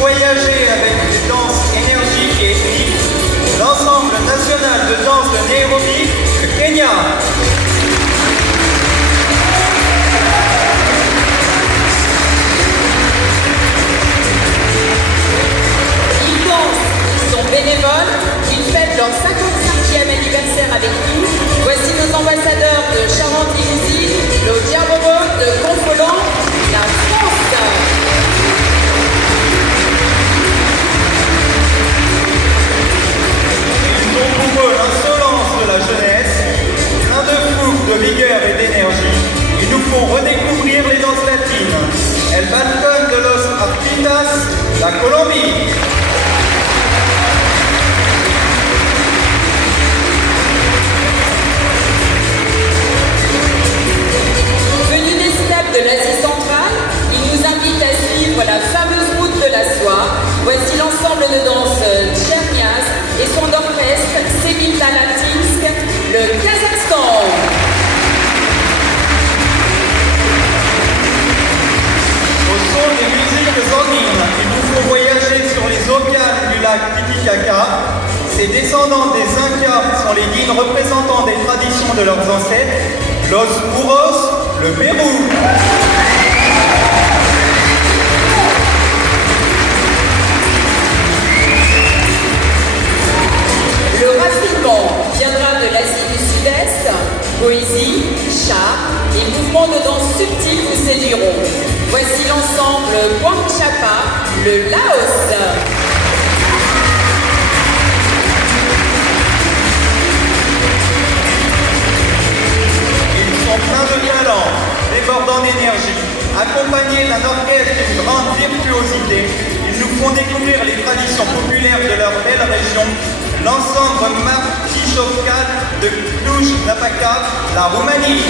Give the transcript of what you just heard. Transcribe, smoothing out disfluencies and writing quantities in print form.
Voyager avec des danses énergiques et ethniques, l'ensemble national de danse de Nairobi, le Kenya. Ils dansent, ils sont bénévoles, ils fêtent leur 55e anniversaire avec nous. Voici nos ambassadeurs de Charente-Limousin, le Diabobo de Confolens, la France. Pour eux, l'insolence de la jeunesse, plein de fougue, de vigueur et d'énergie, ils nous font redécouvrir les danses latines. El Balcón de los Artistas, la Colombie. Venus des steppes de l'Asie centrale, ils nous invitent à suivre la fameuse route de la soie. Voici l'ensemble de danse Tcherniaz et son orchestre Semita Latinsk, le Kazakhstan. Au son des musiques andines, il nous faut voyager sur les opiales du lac Titicaca. Ces descendants des Incas sont les guides représentants des traditions de leurs ancêtres. Los Burros, le Pérou. Le raffinement viendra de l'Asie du Sud-Est, poésie, chant et mouvements de danse subtils vous séduiront. Voici l'ensemble Wangchapa, le Laos. Ils sont pleins de talent, débordants d'énergie. Accompagnés d'un orchestre d'une grande virtuosité, ils nous font découvrir les traditions populaires de leur belle région. L'ensemble Martișovcan de Cluj-Napoca, la Roumanie.